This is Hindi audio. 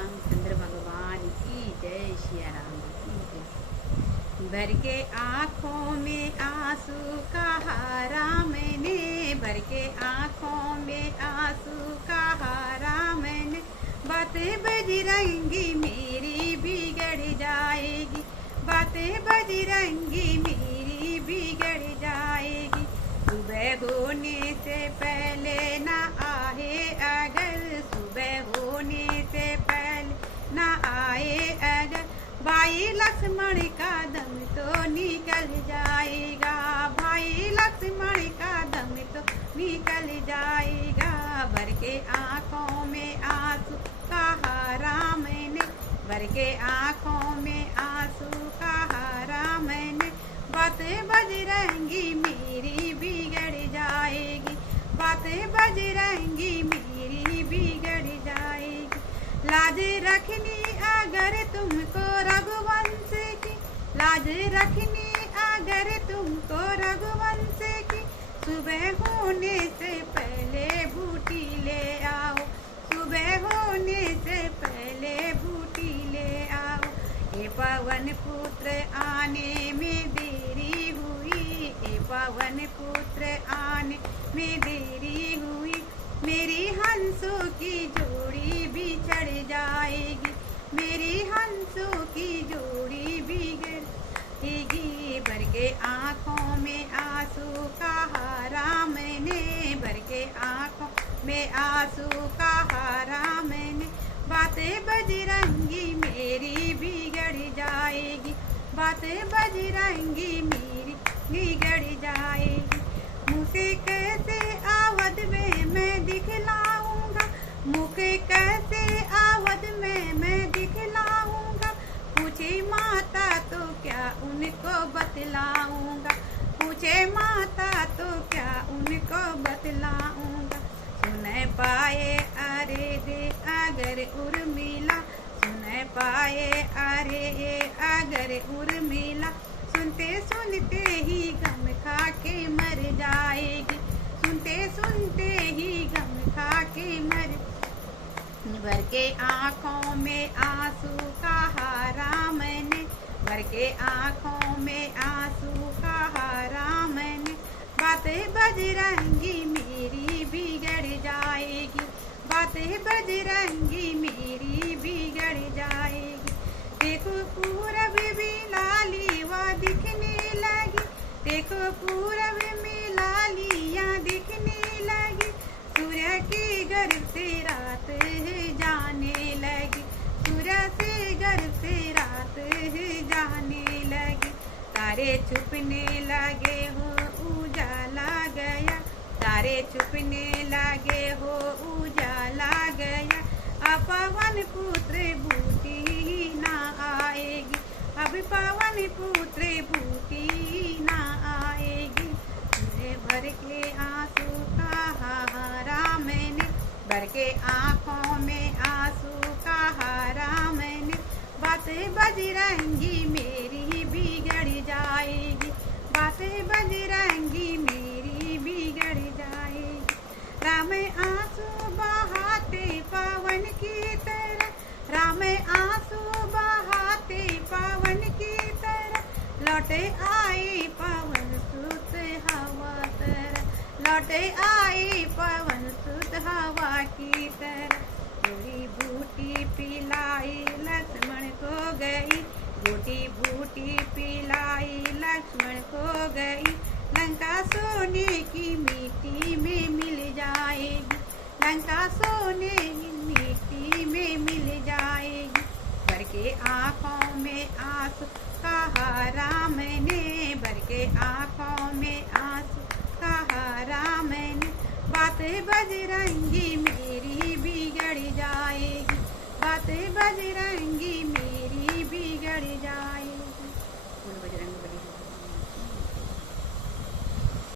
रामचंद्र भगवान की जय, सिया राम की जय। भर के आँखों में आंसू कहा मैंने, भर के आँखों में आंसू कहा मैंने, बातें बजरंगी मेरी बिगड़ जाएगी, बातें बजरंगी मेरी बिगड़ जाएगी। सुबह होने से पहले ना आए अगर, सुबह होने से पहले ना आए अगर, भाई लक्ष्मण का दम तो निकल जाएगा, भाई लक्ष्मण का दम तो निकल जाएगा। भर के आँखों में आंसू कहा मैंने, भर के आँखों में आंसू कहा मैंने, बातें बजरंगी मेरी बिगड़ जाएगी, बातें बजरंगी मेरी बिगड़ जाएगी। लाज रखनी अगर तुमको रघुवंश की, लाज रखनी अगर तुमको रघुवंश की, सुबह होने से पहले बूटी ले आओ, सुबह होने से पहले बूटी ले आओ। हे पवन पुत्र आने में देरी हुई, हे पवन पुत्र आने में देरी हुई, मेरी हंसों की जोड़ी बिछड़ जाएगी, मेरी हंसों की जोड़ी बिगड़ेगी। भर के आँखों में आंसू कहा मैंने, भर के आँखों में आंसू कहा मैंने, बातें बजरंगी मेरी बिगड़ जाएगी, बातें बजरंगी मेरी बिगड़ जाएगी। मुझे कैसे आवध में मैं दिखलाऊंगा, मुझे कैसे आवध में मैं दिखलाऊंगा, पूछे माता तो क्या उनको बतलाऊंगा, पूछे माता तो क्या उनको बतलाऊंगा। सुन पाए अरे दे अगर उर्मिला, सुन पाए अरे अगर उर्मिला, सुनते सुनते ही गम खा के मर जाएगी, सुनते सुनते ही गम खा के मर। भर के आँखों में आंसू कहा मैंने, भर के आँखों में आंसू कहा मैंने, बातें बजरंगी मेरी बिगड़ जाएगी, बातें बजरंगी मेरी बिगड़ जाएगी। देखो पूरब में लाली वहाँ दिखने लगी, देखो पूरब में लालियाँ दिखने लगी, सूर्य के गर्भ से रात जाने लगी, सूर्य से गर्भ से रात जाने लगी। तारे छुपने लगे हो उजाला गया, तारे छुपने लगे हो उजाला गया, अब पवन पुत्र बूटी ना आएगी, अब पवन पुत्र बूटी ना आएगी। मुझे भर के आंसू कहा मैंने, भर के आँखों में आंसू कहा मैंने, बातें बजरंगी मेरी बिगड़ जाएगी, बातें बजरंगी मेरी बिगड़ जाएगी। राम आंसू बहाते पवन की तरह, राम आंसू बहाते पवन की तरह, लौटे आए पवन सुत हवा तरह, लौटे आए पवन सुत हवा की तरह। पूरी बूटी पिलाई लक्ष्मण को गई, बूटी बूटी पिलाई लक्ष्मण को गई, लंका सोने की मिट्टी में मिल जाएगी, लंका सोने की मिट्टी में मिल जाएगी। भर के आँखों में आंसू कहा मैंने, भर के आँखों में आंसू कहा मैंने, बातें बजरंगी मेरी